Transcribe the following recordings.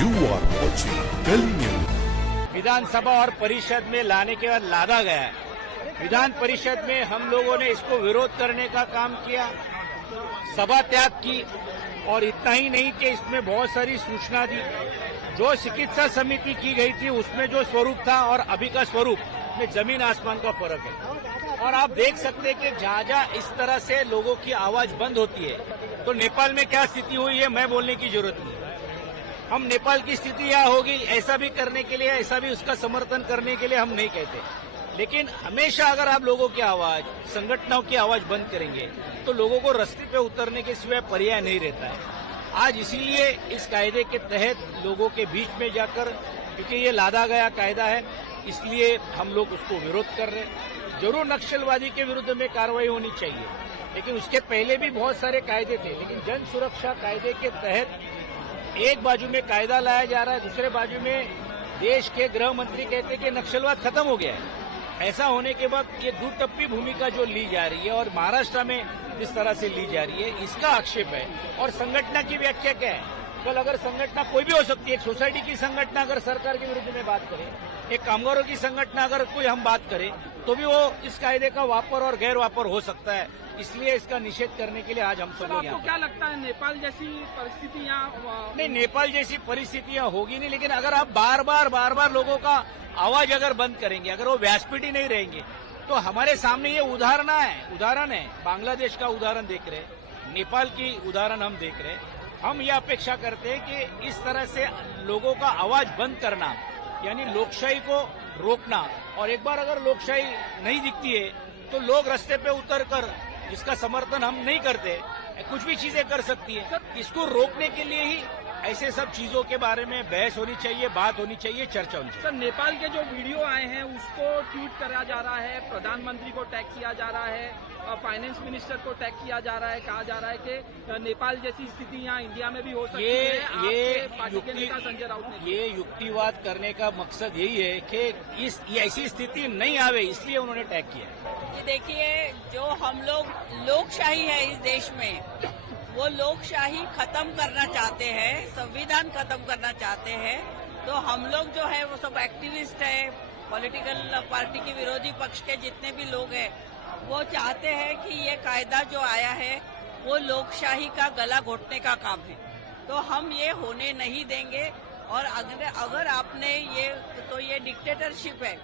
You are watching Delhi News. विधानसभा और परिषद में लाने के बाद लादा गया है। विधान परिषद में हम लोगों ने इसको विरोध करने का काम किया, सभा त्याग की और इतना ही नहीं कि इसमें बहुत सारी सूचना दी। जो चिकित्सा समिति की गई थी उसमें जो स्वरूप था और अभी का स्वरूप में जमीन आसमान का फर्क है। और आप देख सकते हैं कि जहाँ जहाँ इस तरह से लोगों की आवाज बंद होती है तो नेपाल में क्या स्थिति हुई है मैं बोलने की जरूरत नहीं। हम नेपाल की स्थिति यहाँ होगी ऐसा भी करने के लिए, ऐसा भी उसका समर्थन करने के लिए हम नहीं कहते, लेकिन हमेशा अगर आप लोगों की आवाज, संगठनों की आवाज बंद करेंगे तो लोगों को रास्ते पे उतरने के सिवाय पर्याय नहीं रहता है। आज इसीलिए इस कायदे के तहत लोगों के बीच में जाकर, क्योंकि ये लादा गया कायदा है, इसलिए हम लोग उसको विरोध कर रहे हैं। जरूर नक्सलवादी के विरुद्ध में कार्रवाई होनी चाहिए, लेकिन उसके पहले भी बहुत सारे कायदे थे। लेकिन जन सुरक्षा कायदे के तहत एक बाजू में कायदा लाया जा रहा है, दूसरे बाजू में देश के गृह मंत्री कहते हैं कि नक्सलवाद खत्म हो गया है। ऐसा होने के बाद ये दुटप्पी भूमिका जो ली जा रही है और महाराष्ट्र में जिस तरह से ली जा रही है, इसका आक्षेप है। और संगठन की व्याख्या क्या है? कल अगर संगठन कोई भी हो सकती है, एक सोसाइटी की संगठन अगर सरकार के विरुद्ध में बात करे, एक कामगारों की संगठन अगर कोई हम बात करें तो भी वो इस कायदे का वापर और गैर वापर हो सकता है। इसलिए इसका निषेध करने के लिए आज हम सब लोग यहाँ। आपको क्या लगता है नेपाल जैसी परिस्थिति यहाँ? नहीं, नेपाल जैसी परिस्थितियां होगी नहीं, लेकिन अगर आप बार बार लोगों का आवाज अगर बंद करेंगे, अगर वो व्यासपीठ ही नहीं रहेंगे, तो हमारे सामने ये उदाहरण है। बांग्लादेश का उदाहरण देख रहे हैं, नेपाल की उदाहरण हम देख रहे हैं। हम ये अपेक्षा करते हैं कि इस तरह से लोगों का आवाज बंद करना, यानी लोकशाही को रोकना, और एक बार अगर लोकशाही नहीं दिखती है तो लोग रास्ते पे उतरकर, जिसका समर्थन हम नहीं करते, कुछ भी चीजें कर सकती है। इसको रोकने के लिए ही ऐसे सब चीजों के बारे में बहस होनी चाहिए, बात होनी चाहिए, चर्चा होनी चाहिए। सर, नेपाल के जो वीडियो आए हैं उसको ट्वीट करा जा रहा है, प्रधानमंत्री को टैग किया जा रहा है, फाइनेंस मिनिस्टर को टैग किया जा रहा है, कहा जा रहा है कि नेपाल जैसी स्थिति यहाँ इंडिया में भी हो सकती है। ये पार्टी के नेता संजय राउत ने ये युक्तिवाद करने का मकसद यही है कि ऐसी स्थिति नहीं आवे, इसलिए उन्होंने टैग किया। जी देखिए, जो हम लोग लोकशाही है इस देश में, वो लोकशाही खत्म करना चाहते हैं, संविधान खत्म करना चाहते हैं। तो हम लोग जो है वो सब एक्टिविस्ट है, पॉलिटिकल पार्टी के विरोधी पक्ष के जितने भी लोग हैं, वो चाहते हैं कि ये कायदा जो आया है वो लोकशाही का गला घोटने का काम है। तो हम ये होने नहीं देंगे। और अगर आपने ये डिक्टेटरशिप है,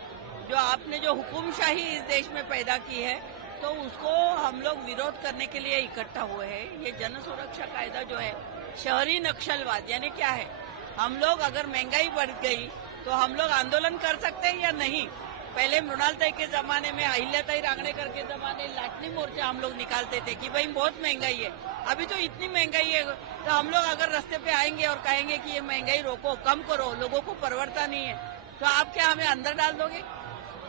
जो आपने जो हुकुमशाही इस देश में पैदा की है, तो उसको हम लोग विरोध करने के लिए इकट्ठा हुए हैं। ये जन सुरक्षा कायदा जो है शहरी नक्सलवाद यानी क्या है? हम लोग अगर महंगाई बढ़ गई तो हम लोग आंदोलन कर सकते हैं या नहीं? पहले मृणालताई के जमाने में, अहिल्याताई रांगणेकर के जमाने लाटनी मोर्चा हम लोग निकालते थे कि भाई बहुत महंगाई है। अभी तो इतनी महंगाई है तो हम लोग अगर रास्ते पे आएंगे और कहेंगे कि ये महंगाई रोको, कम करो, लोगों को परवड़ता नहीं है, तो आप क्या हमें अंदर डाल दोगे?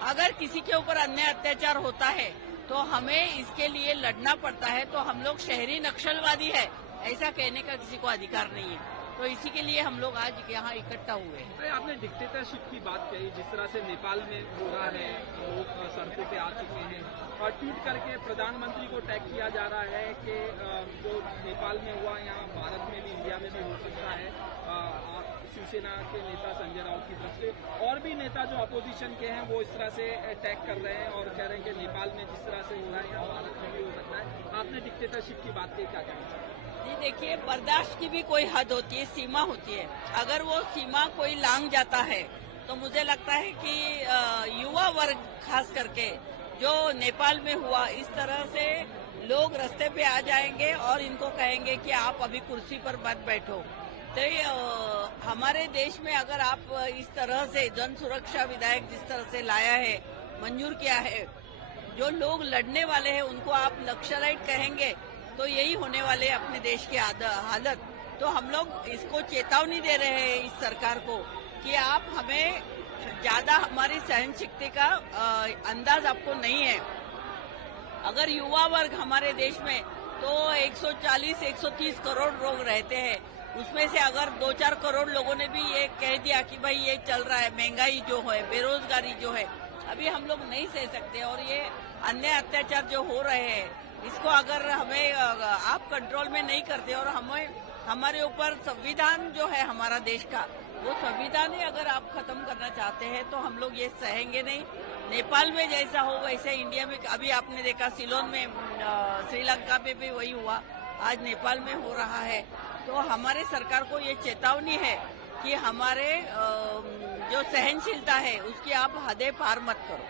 अगर किसी के ऊपर अन्याय अत्याचार होता है तो हमें इसके लिए लड़ना पड़ता है। तो हम लोग शहरी नक्सलवादी है ऐसा कहने का किसी को अधिकार नहीं है। तो इसी के लिए हम लोग आज यहाँ इकट्ठा हुए हैं। आपने डिक्टेटरशिप की बात कही, जिस तरह से नेपाल में हो रहा है, लोग सड़कों पे आ चुके हैं और ट्वीट करके प्रधानमंत्री को टैग किया जा रहा है कि जो नेपाल में हुआ यहाँ भारत में भी, इंडिया में भी हो सकता है। शिवसेना के नेता संजय राउत की तरफ से और भी नेता जो अपोजिशन के हैं वो इस तरह से टैग कर रहे हैं और कह रहे हैं कि नेपाल में जिस तरह से हो रहा है यहाँ भारत में भी हो सकता है। आपने डिक्टेटरशिप की बात कही, क्या कहना चाहिए? जी देखिए, बर्दाश्त की भी कोई हद होती है, सीमा होती है। अगर वो सीमा कोई लांघ जाता है तो मुझे लगता है कि युवा वर्ग खास करके जो नेपाल में हुआ, इस तरह से लोग रास्ते पे आ जाएंगे और इनको कहेंगे कि आप अभी कुर्सी पर मत बैठो। तो हमारे देश में अगर आप इस तरह से जन सुरक्षा विधेयक जिस तरह से लाया है, मंजूर किया है, जो लोग लड़ने वाले हैं उनको आप नक्सलाइट कहेंगे, तो यही होने वाले अपने देश की हालत। तो हम लोग इसको चेतावनी दे रहे हैं इस सरकार को कि आप हमें ज्यादा, हमारी सहन शक्ति का अंदाज आपको नहीं है। अगर युवा वर्ग हमारे देश में तो 140-130 करोड़ लोग रहते हैं, उसमें से अगर 2-4 करोड़ लोगों ने भी ये कह दिया कि भाई ये चल रहा है, महंगाई जो है, बेरोजगारी जो है, अभी हम लोग नहीं सह सकते। और ये अन्याय अत्याचार जो हो रहे हैं, इसको अगर हमें आप कंट्रोल में नहीं करते और हमें हमारे ऊपर संविधान जो है हमारा देश का, वो संविधान ही अगर आप खत्म करना चाहते हैं तो हम लोग ये सहेंगे नहीं। नेपाल में जैसा हो वैसे इंडिया में, अभी आपने देखा सिलोन में, श्रीलंका में भी वही हुआ, आज नेपाल में हो रहा है। तो हमारे सरकार को ये चेतावनी है कि हमारे जो सहनशीलता है उसकी आप हदें पार मत करो।